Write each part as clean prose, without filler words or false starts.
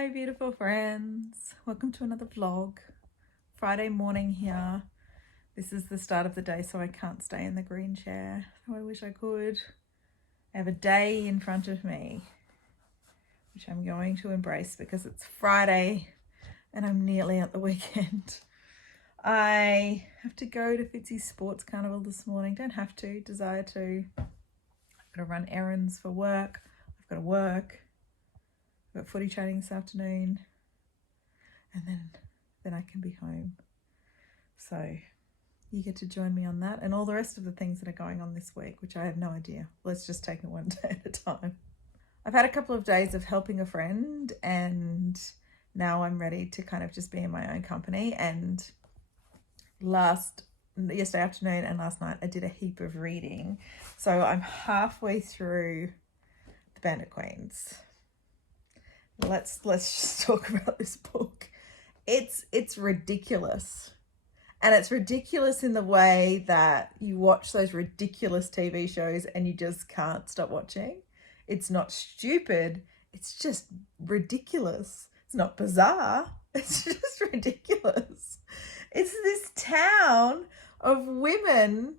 Hi beautiful friends, welcome to another vlog. Friday morning here. This is the start of the day, so I can't stay in the green chair, though I wish I could. I have a day in front of me which I'm going to embrace because it's Friday and I'm nearly at the weekend. I have to go to Fitzy's sports carnival this morning. Don't have to, desire to. I've got to run errands for work. I've got to work. I've got footy training this afternoon, and then I can be home. So you get to join me on that and all the rest of the things that are going on this week, which I have no idea. Let's just take it one day at a time. I've had a couple of days of helping a friend, and now I'm ready to kind of just be in my own company. And yesterday afternoon and last night I did a heap of reading. So I'm halfway through The Bandit Queens. Let's just talk about this book. It's ridiculous. And it's ridiculous in the way that you watch those ridiculous TV shows and you just can't stop watching. It's not stupid. It's just ridiculous. It's not bizarre. It's just ridiculous. It's this town of women,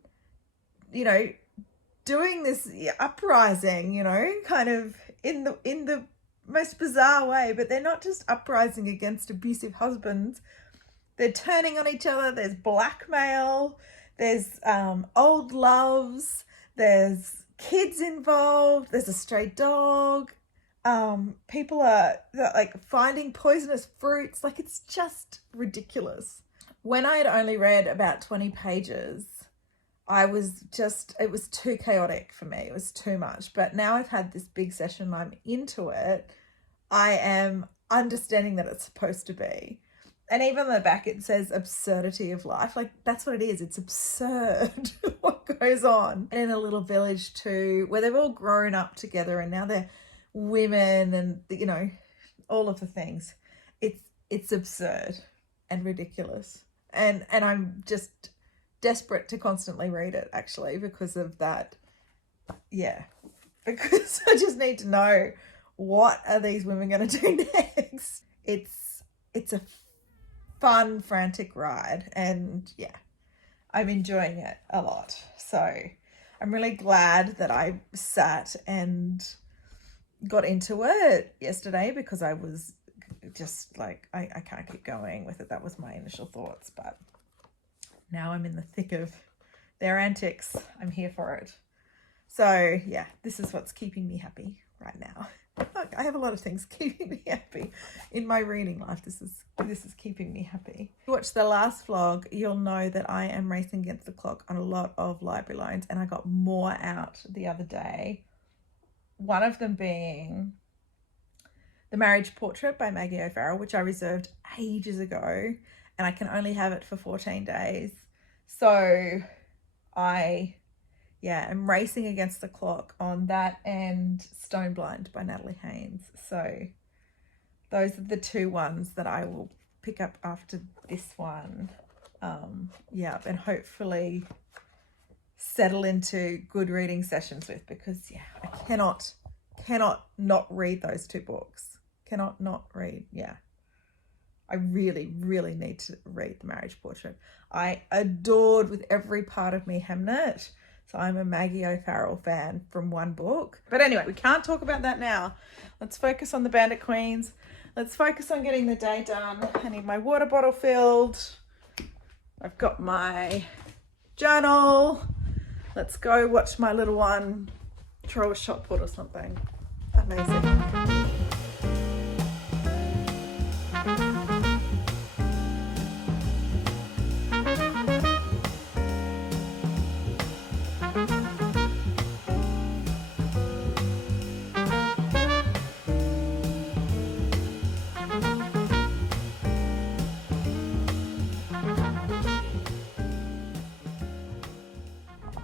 doing this uprising, kind of in the most bizarre way, but they're not just uprising against abusive husbands. They're turning on each other. There's blackmail. There's old loves. There's kids involved. There's a stray dog. People are like finding poisonous fruits. Like, it's just ridiculous. When I had only read about 20 pages, it was too chaotic for me. It was too much. But now I've had this big session, I'm into it. I am understanding that it's supposed to be. And even on the back, it says absurdity of life. Like, that's what it is. It's absurd what goes on. And in a little village too, where they've all grown up together and now they're women and, all of the things. It's absurd and ridiculous. And I'm just desperate to constantly read it, actually, because of that. Yeah, because I just need to know, what are these women going to do next? It's a fun, frantic ride, and yeah, I'm enjoying it a lot. So I'm really glad that I sat and got into it yesterday, because I was just like, I can't keep going with it. That was my initial thoughts, but now I'm in the thick of their antics. I'm here for it. So yeah, this is what's keeping me happy right now. Look, I have a lot of things keeping me happy in my reading life. This is keeping me happy. If you watch the last vlog, you'll know that I am racing against the clock on a lot of library loans, and I got more out the other day. One of them being The Marriage Portrait by Maggie O'Farrell, which I reserved ages ago, and I can only have it for 14 days. So I'm racing against the clock on that and Stone Blind by Natalie Haynes. So those are the two ones that I will pick up after this one. And hopefully settle into good reading sessions with, because I cannot not read those two books. Cannot not read. I really, really need to read The Marriage Portrait. I adored with every part of me Hamnet. So I'm a Maggie O'Farrell fan from one book. But anyway, we can't talk about that now. Let's focus on The Bandit Queens. Let's focus on getting the day done. I need my water bottle filled. I've got my journal. Let's go watch my little one throw a shot put or something. Amazing.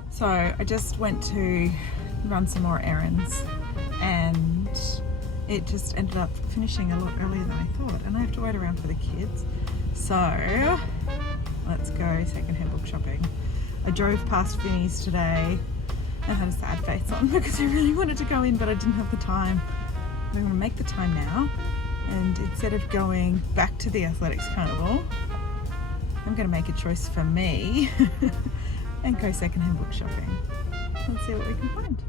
So I just went to run some more errands, and it just ended up finishing a lot earlier than I thought, and I have to wait around for the kids. So let's go secondhand book shopping. I drove past Vinnie's today and had a sad face on because I really wanted to go in, but I didn't have the time. I'm going to make the time now and And instead of going back to the athletics carnival, I'm going to make a choice for me and go secondhand book shopping. Let's see what we can find.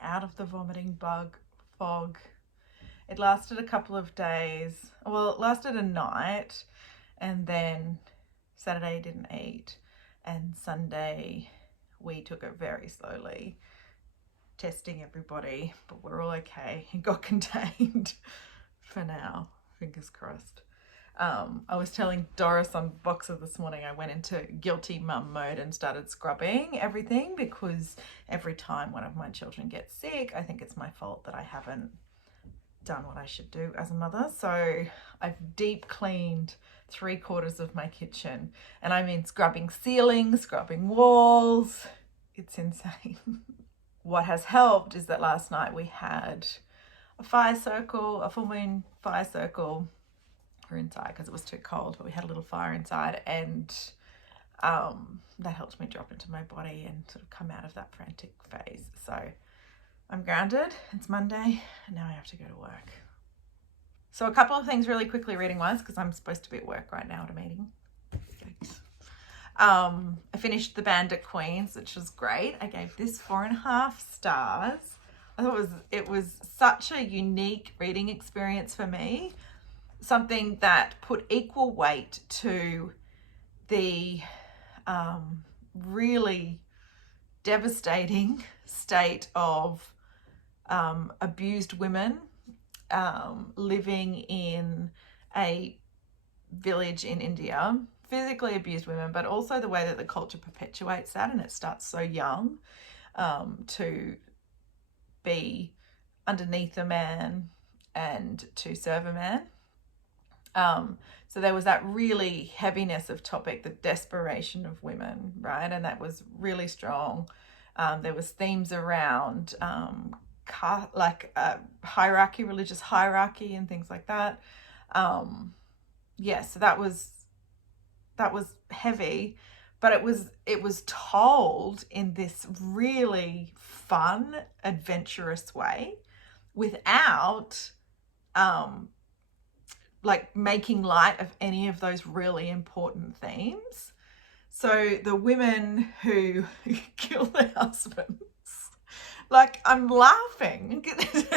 Out of the vomiting bug fog. It lasted a couple of days. Well, it lasted a night, and then Saturday didn't eat, and Sunday we took it very slowly, testing everybody, but we're all okay. It got contained for now, fingers crossed. I was telling Doris on Boxer this morning, I went into guilty mum mode and started scrubbing everything, because every time one of my children gets sick, I think it's my fault that I haven't done what I should do as a mother. So I've deep cleaned 3/4 of my kitchen, and I mean scrubbing ceilings, scrubbing walls. It's insane. What has helped is that last night we had a fire circle, a full moon fire circle. We're inside because it was too cold, but we had a little fire inside, and that helped me drop into my body and sort of come out of that frantic phase. So I'm grounded. It's Monday, and now I have to go to work. So a couple of things really quickly reading wise, because I'm supposed to be at work right now at a meeting. Thanks. I finished The Bandit Queens, which was great. I gave this 4.5 stars. I thought it was such a unique reading experience for me. Something that put equal weight to the really devastating state of abused women living in a village in India, physically abused women, but also the way that the culture perpetuates that, and it starts so young. to be underneath a man and to serve a man. So there was that really heaviness of topic, the desperation of women, right? And that was really strong. There was themes around hierarchy, religious hierarchy and things like that. So that was heavy, but it was told in this really fun, adventurous way without making light of any of those really important themes. So the women who kill their husbands, like, I'm laughing.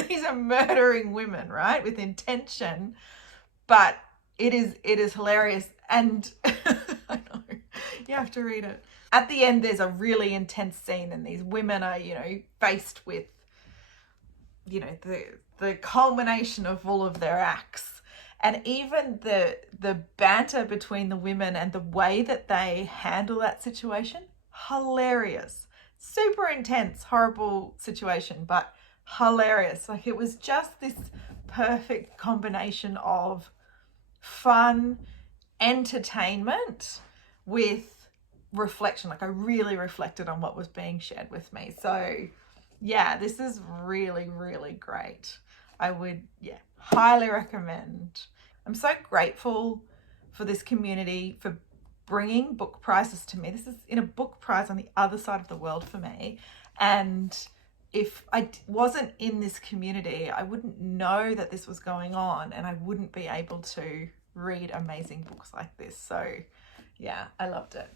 These are murdering women, right, with intention, but it is hilarious. And I know, you have to read it. At the end, there's a really intense scene, and these women are, faced with, the culmination of all of their acts. And even the banter between the women and the way that they handle that situation, hilarious. Super intense, horrible situation, but hilarious. Like, it was just this perfect combination of fun, entertainment with reflection. Like, I really reflected on what was being shared with me. So yeah, this is really, really great. I would, highly recommend. I'm so grateful for this community for bringing book prizes to me. This is in a book prize on the other side of the world for me. And if I wasn't in this community, I wouldn't know that this was going on, and I wouldn't be able to read amazing books like this. So yeah, I loved it.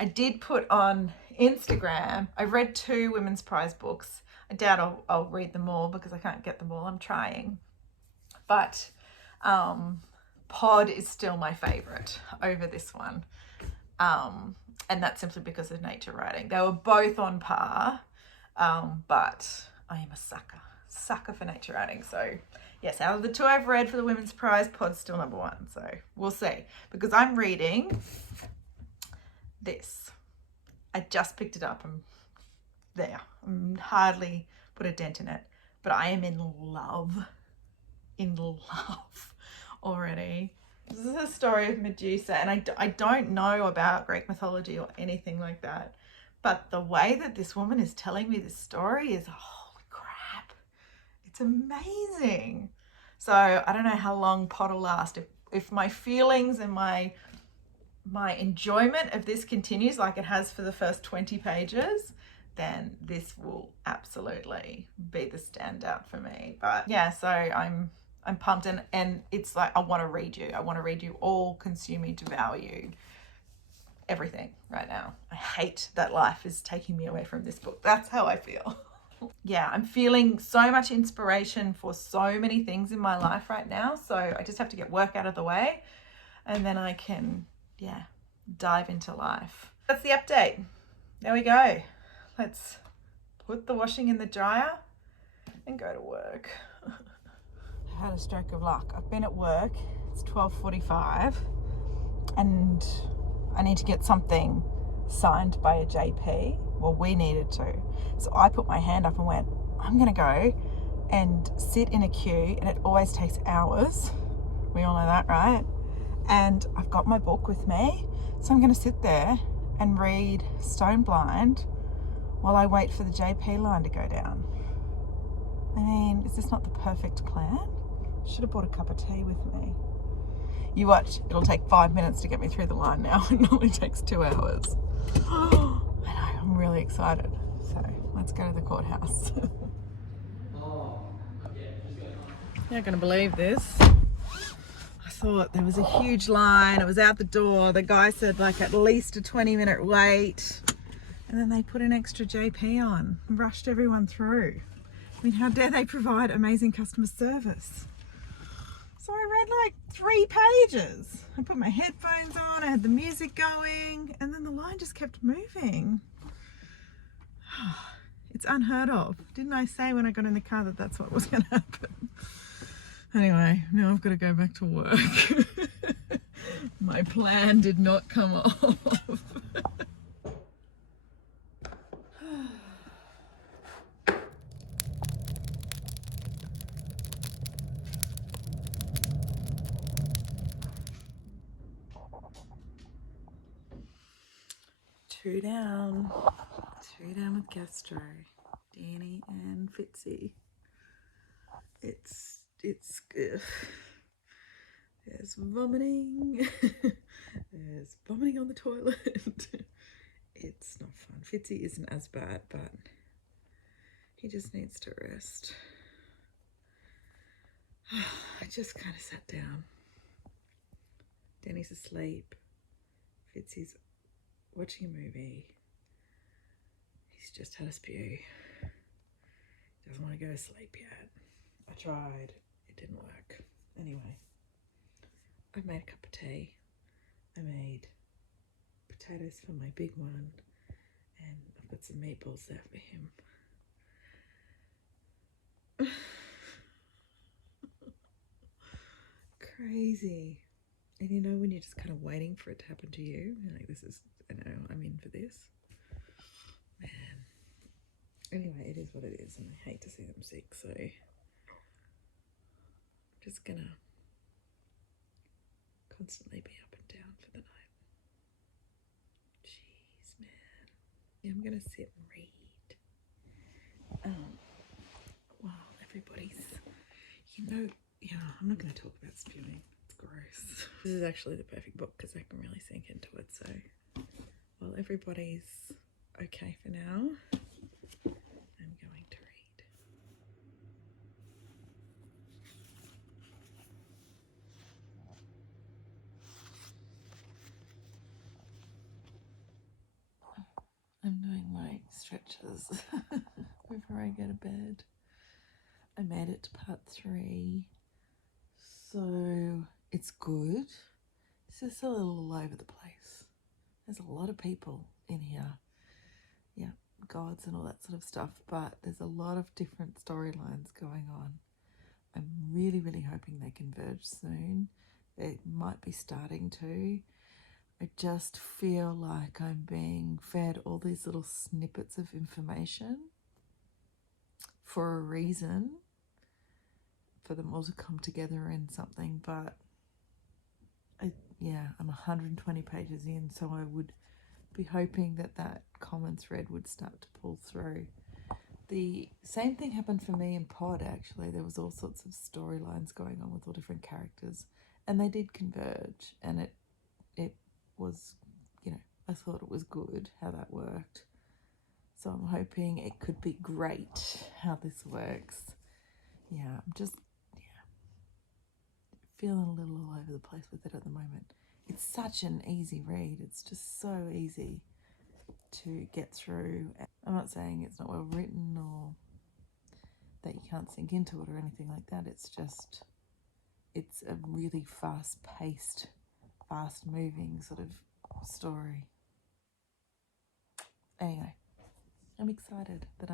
I did put on Instagram, I read 2 women's prize books. I doubt I'll read them all because I can't get them all. I'm trying. But Pod is still my favorite over this one. And that's simply because of nature writing. They were both on par, but I am a sucker for nature writing. So yes, out of the 2 I've read for the women's prize, Pod's still number 1. So we'll see, because I'm reading this. I just picked it up. I'm there. I'm hardly put a dent in it, but I am in love already. This is a story of Medusa, and I don't know about Greek mythology or anything like that, but the way that this woman is telling me this story is, holy crap, it's amazing. So I don't know how long Pod will last. If my feelings and my enjoyment of this continues like it has for the first 20 pages, then this will absolutely be the standout for me. But yeah, so I'm pumped, and it's like, I want to read you all, consume you, devour you, everything right now. I hate that life is taking me away from this book. That's how I feel. Yeah, I'm feeling so much inspiration for so many things in my life right now. So I just have to get work out of the way, and then I can, dive into life. That's the update. There we go. Let's put the washing in the dryer and go to work. I had a stroke of luck. I've been at work. It's 12:45 and I need to get something signed by a JP. Well, we needed to. So I put my hand up and went, I'm going to go and sit in a queue, and it always takes hours. We all know that, right? And I've got my book with me. So I'm going to sit there and read Stone Blind while I wait for the JP line to go down. I mean, is this not the perfect plan? Should have brought a cup of tea with me. You watch, it'll take 5 minutes to get me through the line now. It normally takes 2 hours. I know, I'm really excited. So let's go to the courthouse. You're not going to believe this. I thought there was a huge line. It was out the door. The guy said like at least a 20-minute wait. And then they put an extra JP on and rushed everyone through. I mean, how dare they provide amazing customer service? So I read like 3 pages. I put my headphones on, I had the music going, and then the line just kept moving. It's unheard of. Didn't I say when I got in the car that that's what was going to happen? Anyway, now I've got to go back to work. My plan did not come off. Two down with gastro. Danny and Fitzy. It's ugh. There's vomiting. There's vomiting on the toilet. It's not fun. Fitzy isn't as bad, but he just needs to rest. I just kind of sat down. Danny's asleep. Fitzy's watching a movie. He's just had a spew. Doesn't want to go to sleep yet. I tried. It didn't work. Anyway, I made a cup of tea. I made potatoes for my big one. And I've got some meatballs there for him. Crazy. And you know when you're just kind of waiting for it to happen to you? You're like, this is, I know, I'm in for this. Man. Anyway, it is what it is, and I hate to see them sick, so I'm just gonna constantly be up and down for the night. Jeez, man. Yeah, I'm gonna sit and read. Wow, everybody's, you know, yeah, I'm not gonna talk about spewing. It's gross. This is actually the perfect book because I can really sink into it, so while everybody's okay for now, I'm going to read. I'm doing my stretches before I go to bed. I made it to part 3, so it's good. It's just a little all over the place. There's a lot of people in here. Yeah, gods and all that sort of stuff, but there's a lot of different storylines going on. I'm really, really hoping they converge soon. It might be starting to. I just feel like I'm being fed all these little snippets of information for a reason, for them all to come together in something, but I'm 120 pages in, so I would be hoping that that common thread would start to pull through. The same thing happened for me in Pod, actually. There was all sorts of storylines going on with all different characters, and they did converge, and it was, you know, I thought it was good how that worked. So I'm hoping it could be great how this works. Yeah, I'm just, feeling a little all over the place with it at the moment. It's such an easy read. It's just so easy to get through. I'm not saying it's not well written or that you can't sink into it or anything like that. It's just, it's a really fast-paced, fast-moving sort of story. Anyway, I'm excited that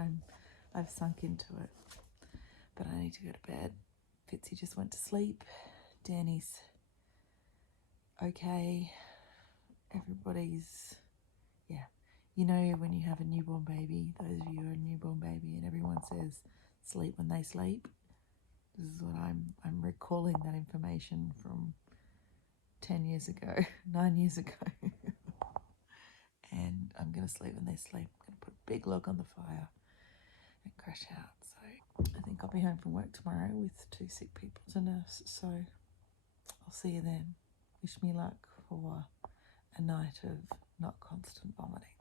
I've sunk into it, but I need to go to bed. Fitzy just went to sleep. Danny's okay. Everybody's, you know, when you have a newborn baby, those of you who are a newborn baby, and everyone says sleep when they sleep. This is what I'm recalling that information from 10 years ago, 9 years ago. And I'm going to sleep when they sleep. I'm going to put a big log on the fire and crash out. So I think I'll be home from work tomorrow with 2 sick people to nurse. So I'll see you then. Wish me luck for a night of not constant vomiting.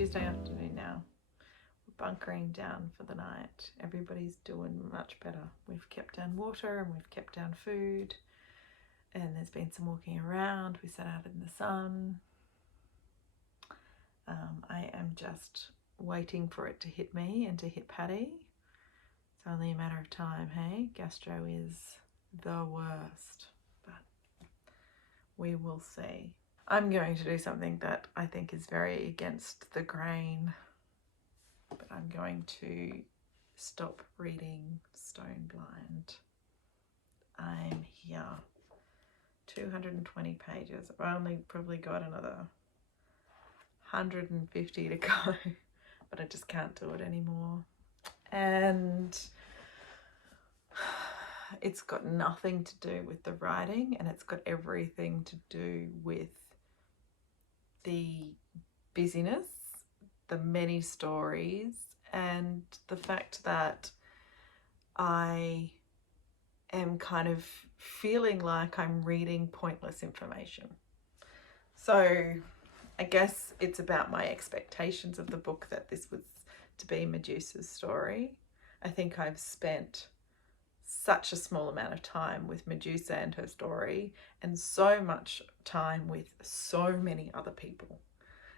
Tuesday afternoon now. We're bunkering down for the night. Everybody's doing much better. We've kept down water and we've kept down food, and there's been some walking around. We sat out in the sun. I am just waiting for it to hit me and to hit Patty. It's only a matter of time, hey? Gastro is the worst, but we will see. I'm going to do something that I think is very against the grain, but I'm going to stop reading Stone Blind. I'm here. 220 pages. I've only probably got another 150 to go, but I just can't do it anymore. And it's got nothing to do with the writing, and it's got everything to do with the busyness, the many stories, and the fact that I am kind of feeling like I'm reading pointless information. So I guess it's about my expectations of the book, that this was to be Medusa's story. I think I've spent such a small amount of time with Medusa and her story, and so much time with so many other people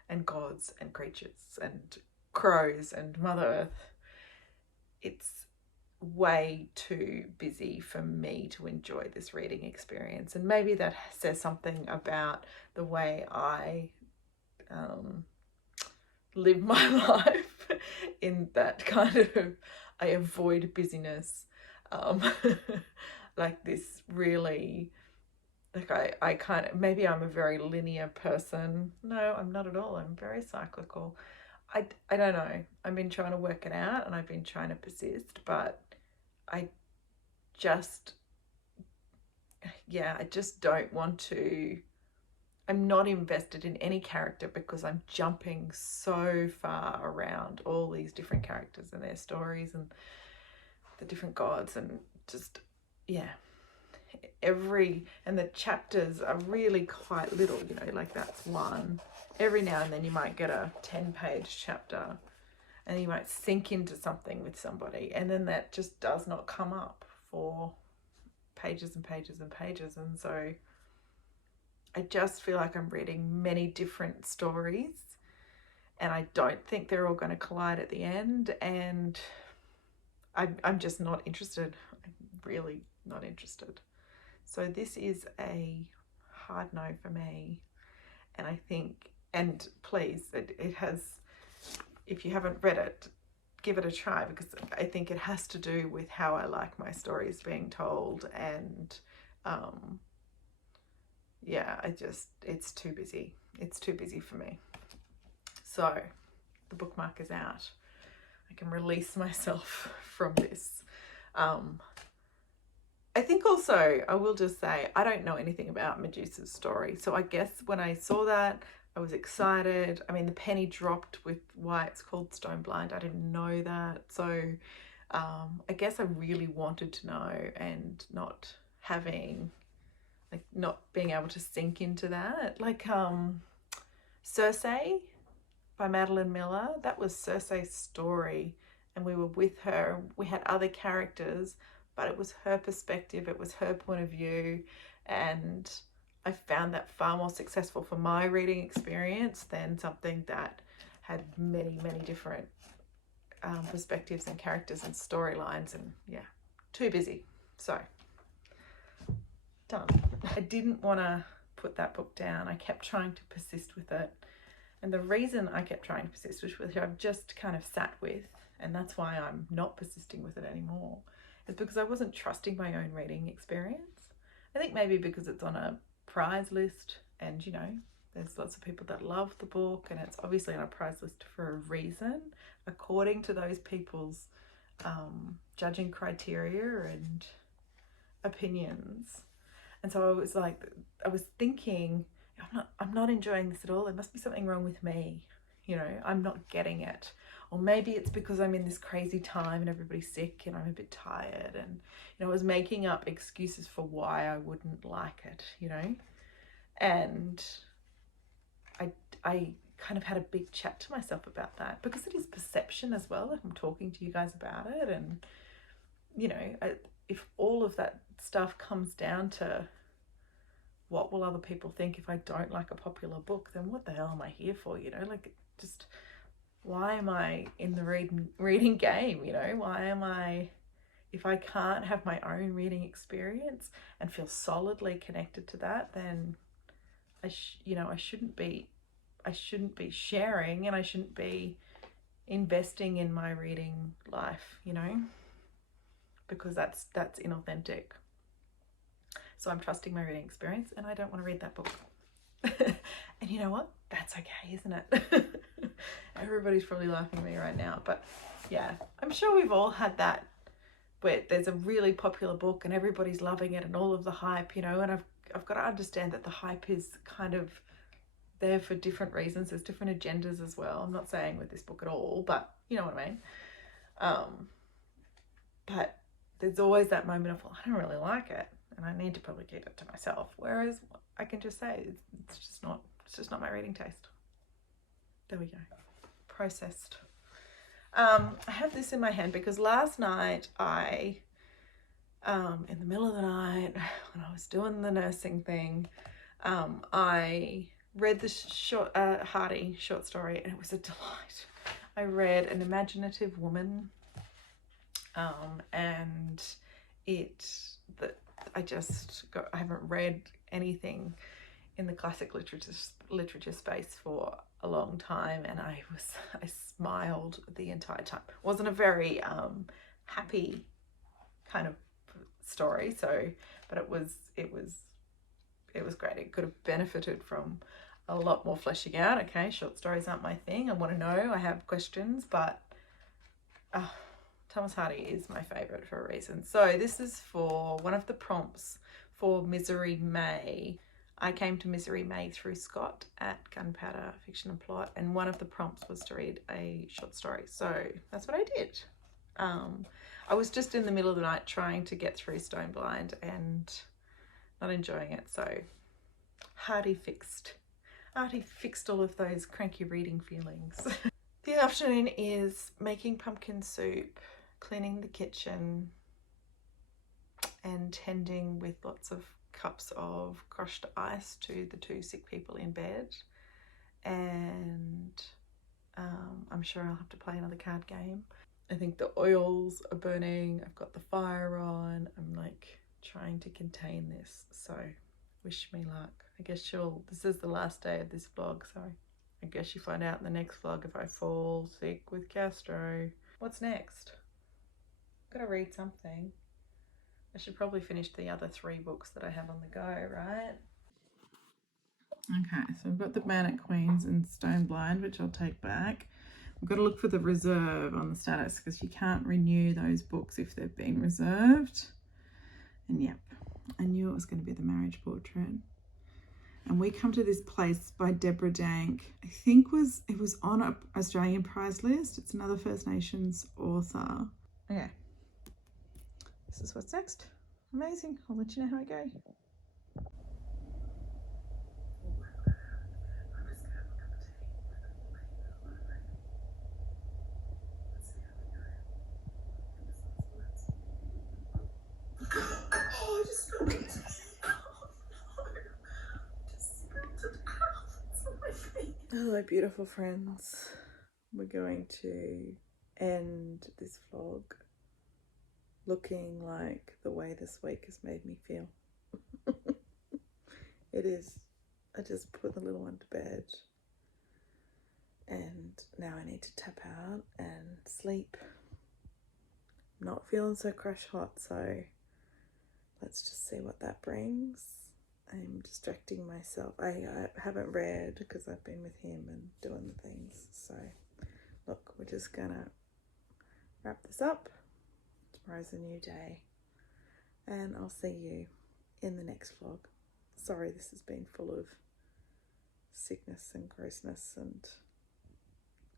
and gods and creatures and crows and Mother Earth. It's way too busy for me to enjoy this reading experience, and maybe that says something about the way I live my life, in that kind of I avoid busyness. Like this really, like I kind of, maybe I'm a very linear person. No, I'm not at all. I'm very cyclical. I don't know. I've been trying to work it out, and I've been trying to persist, but I just don't want to. I'm not invested in any character because I'm jumping so far around all these different characters and their stories and the different gods, and just, yeah. And the chapters are really quite little, you know, like that's one. Every now and then you might get a 10-page chapter, and you might sink into something with somebody, and then that just does not come up for pages and pages and pages. And so I just feel like I'm reading many different stories, and I don't think they're all going to collide at the end, and I'm just not interested. I'm really not interested. So this is a hard no for me. And I think, and please, it has, if you haven't read it, give it a try, because I think it has to do with how I like my stories being told. And yeah, it's too busy. It's too busy for me. So the bookmark is out. I can release myself from this. I think also, I will just say, I don't know anything about Medusa's story. So I guess when I saw that, I was excited. I mean, the penny dropped with why it's called Stone Blind. I didn't know that. So I guess I really wanted to know, and not being able to sink into that. Like Circe by Madeline Miller, that was Circe's story, and we were with her. We had other characters, but it was her perspective, it was her point of view, and I found that far more successful for my reading experience than something that had many, many different perspectives and characters and storylines. And yeah, too busy. So done. I didn't want to put that book down. I kept trying to persist with it, and the reason I kept trying to persist with it, I've just kind of sat with, and that's why I'm not persisting with it anymore, is because I wasn't trusting my own reading experience. I think maybe because it's on a prize list, and you know, there's lots of people that love the book, and it's obviously on a prize list for a reason, according to those people's judging criteria and opinions. And so I was thinking, I'm not enjoying this at all. There must be something wrong with me. You know, I'm not getting it. Or maybe it's because I'm in this crazy time and everybody's sick and I'm a bit tired. And, you know, I was making up excuses for why I wouldn't like it, you know. And I kind of had a big chat to myself about that, because it is perception as well. Like, I'm talking to you guys about it, and you know, if all of that stuff comes down to what will other people think if I don't like a popular book, then what the hell am I here for? You know, like, just why am I in the reading game? You know, why am I, if I can't have my own reading experience and feel solidly connected to that, then you know, I shouldn't be sharing, and I shouldn't be investing in my reading life, you know, because that's inauthentic. So I'm trusting my reading experience, and I don't want to read that book. And you know what? That's okay, isn't it? Everybody's probably laughing at me right now, but yeah, I'm sure we've all had that, where there's a really popular book and everybody's loving it and all of the hype, you know, and I've got to understand that the hype is kind of there for different reasons. There's different agendas as well. I'm not saying with this book at all, but you know what I mean. But there's always that moment of, well, I don't really like it, and I need to probably keep it to myself. Whereas I can just say it's just not my reading taste. There we go. Processed. I have this in my hand because last night I, in the middle of the night when I was doing the nursing thing, I read the Hardy short story, and it was a delight. I read An Imaginative Woman, and I haven't read anything in the classic literature space for a long time, and I smiled the entire time. It wasn't a very happy kind of story, but it was great. It could have benefited from a lot more fleshing out. Okay, short stories aren't my thing. I want to know. I have questions, but Thomas Hardy is my favourite for a reason. So this is for one of the prompts for Misery May. I came to Misery May through Scott at Gunpowder Fiction and Plot, and one of the prompts was to read a short story. So that's what I did. I was just in the middle of the night trying to get through Stone Blind and not enjoying it. So Hardy fixed all of those cranky reading feelings. The afternoon is making pumpkin soup, cleaning the kitchen, and tending with lots of cups of crushed ice to the 2 sick people in bed. And I'm sure I'll have to play another card game. I think the oils are burning. I've got the fire on. I'm like trying to contain this. So wish me luck. I guess this is the last day of this vlog, so I guess you find out in the next vlog if I fall sick with gastro. What's next? Gotta read something. I should probably finish the other 3 books that I have on the go, right? Okay, so I've got the Manic Queens and Stone Blind, which I'll take back. I've got to look for the reserve on the status, because you can't renew those books if they've been reserved. And yep, I knew it was going to be The Marriage Portrait. And we come to this place by Deborah Dank. I think it was on an Australian prize list. It's another First Nations author. Okay. This is what's next. Amazing. I'll let you know how I go. Hello, beautiful friends. We're going to end this vlog looking like the way this week has made me feel. It is. I just put the little one to bed, and now I need to tap out and sleep. I'm not feeling so crash hot, so let's just see what that brings. I'm distracting myself. I haven't read because I've been with him and doing the things. So look, we're just gonna wrap this up. Tomorrow's a new day, and I'll see you in the next vlog. Sorry, this has been full of sickness and grossness and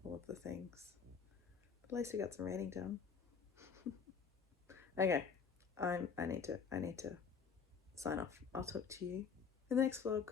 all of the things. But at least we got some reading done. Okay, I need to sign off. I'll talk to you in the next vlog.